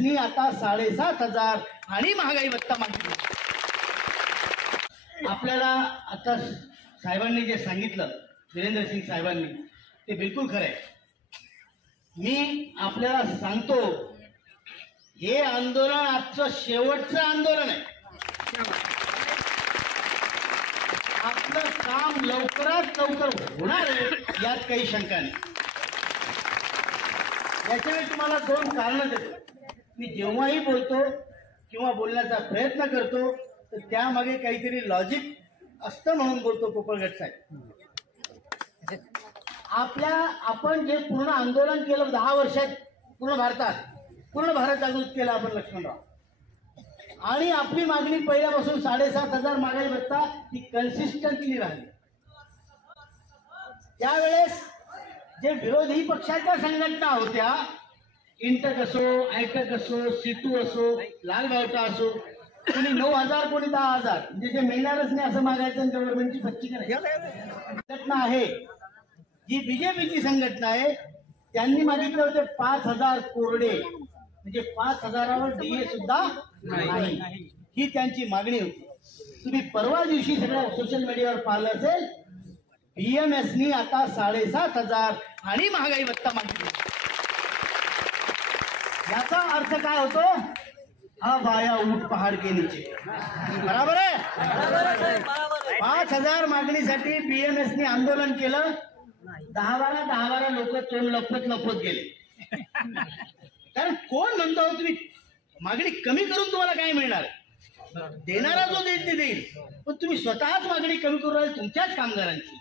मी आता 7,500 आणि महागाई भत्ता मागितला। आपल्याला आता साहेबांनी जे सांगितलं, वीरेंद्र सिंग साहेबांनी, ते बिलकुल खरं आहे। मी आपल्याला सांगतो, हे आंदोलन आजचं शेवटचं आंदोलन आहे। आपलं काम लवकरात लवकर होणार आहे, यात काही शंका नाही। याच्यावर तुम्हाला 2 कारणं देतो। मी जेव्हाही बोलतो किंवा बोलण्याचा प्रयत्न करतो तर त्यामागे काहीतरी लॉजिक असतं म्हणून बोलतो। पोपळगट साहेब, आपण जे पूर्ण आंदोलन केलं 10 वर्षात पूर्ण भारत जागृत केला आपण लक्ष्मणराव, आणि आपली मागणी पहिल्यापासून 7,500 महागाई भत्ता ही कन्सिस्टंटली राहिली। त्यावेळेस जे विरोधी पक्षाच्या संघटना होत्या, इंटक असो, आयटक असो, सिटू असो, लालबावटा असो, कोणी 9,000 कोणी 10,000, म्हणजे जे मिळणारच नाही असं मागायचं, गव्हर्नमेंटची फच्ची करायची संघटना आहे जी बीजेपीची संघटना आहे। त्यांनी मागितले होते 5,000 कोरडे, म्हणजे 5,000वर डीए सुद्धा नाही, ही त्यांची मागणी होती। तुम्ही परवा दिवशी सगळ्या सोशल मीडियावर पाहिलं असेल, बीएमएसनी आता 7,500 आणि महागाई भत्ता मागितला। याचा अर्थ काय होतो? अब आया ऊंट पहाड़ के नीचे, बराबर आहे। 5,000 मागणीसाठी बीएमएसनी आंदोलन केलं, 10-12 लोक तोंड लपत गेले। कारण कोण म्हणतो तुम्ही मागणी कमी करून तुम्हाला काय मिळणार? देणारा जो देईल ते देईल, पण तुम्ही स्वतःच मागणी कमी करू राहिले तुमच्याच कामगारांची।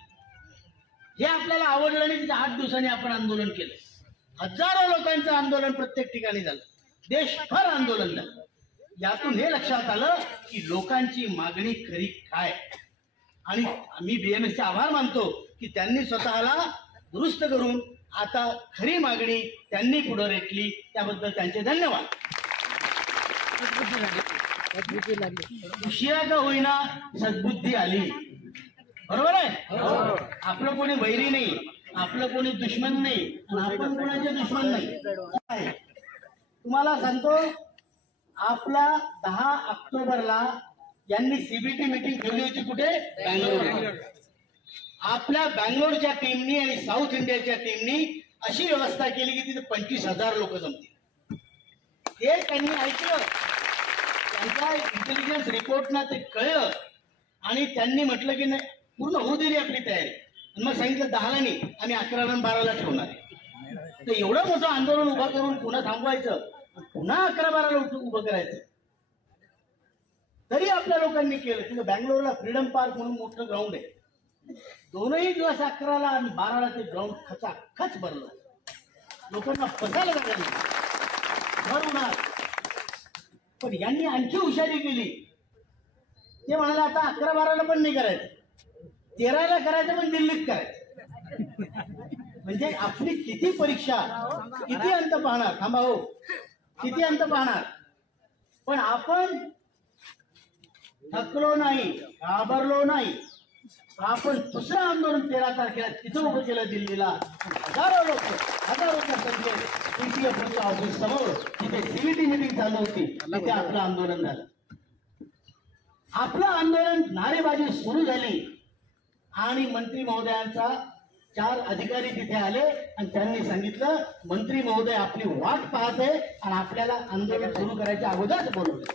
हे आपल्याला आवडलं नाही, 8 दिवसांनी आपण आंदोलन केलं, हजारो लोकांचं आंदोलन प्रत्येक ठिकाणी झालं, देशभर आंदोलन झालं। यातून हे लक्षात आलं की लोकांची मागणी खरी काय, आणि आम्ही बीएमएसचे आभार मानतो की त्यांनी स्वतःला दुरुस्त करून आता खरी मागणी त्यांनी पुढे रेटली, त्याबद्दल त्यांचे धन्यवाद। उशिरा का होईना सद्बुद्धी आली, बरोबर आहे। आपलं कोणी वैरी नाही, आपलं कोणी दुश्मन नाही, आपण कोणाचे दुश्मन नाही। तुम्हाला सांगतो, आपला 10 ऑक्टोबरला यांनी सीबीटी मीटिंग ठेवली होती, कुठे? बँगलोर। आपल्या बँगलोरच्या टीमनी आणि साऊथ इंडियाच्या टीमनी अशी व्यवस्था केली की तिथे 25,000 लोक जमतील। ते त्यांनी ऐकलं, त्यांच्या इंटेलिजन्स रिपोर्टना ते कळलं, आणि त्यांनी म्हटलं की नाही, पूर्ण होऊ दिली आपली तयारी, आणि मग सांगितलं 10ला नाही, आम्ही 11ला आणि 12ला ठेवणार आहे। तर एवढं मोठं आंदोलन उभं करून पुन्हा थांबवायचं, पुन्हा 11-12ला उभं करायचं, तरी आपल्या लोकांनी केलं। तिथं बँगलोरला फ्रीडम पार्क म्हणून मोठं ग्राउंड आहे, दोनही दिवस 11ला आणि 12ला ते ग्राउंड खचाखच भरलं, लोकांना बसायला लागलं भर उन्हात। पण यांनी आणखी हुशारी केली, ते म्हणाले आता 11-12ला पण नाही करायचं, 13ला करायचं, पण दिल्लीत करायचं। म्हणजे आपली किती परीक्षा, किती अंत पाहणार, थांबा हो, किती अंत पाहणार। पण आपण थकलो नाही, घाबरलो नाही, आपण दुसरं आंदोलन 13 तारखेला तिथं उभं केलं दिल्लीला। हजारोच्या संख्येत पीटीएफच्या ऑफिस समोर तिथे सीबीटी मीटिंग चालू होती, तिथे आपलं आंदोलन झालं। आपलं आंदोलन नारेबाजी सुरू झाली, आणि मंत्री महोदयांचा 4 अधिकारी तिथे आले, आणि त्यांनी सांगितलं मंत्री महोदय आपली वाट पाहते, आणि आपल्याला आंदोलन सुरू करायच्या अगोदरच बोलवलं।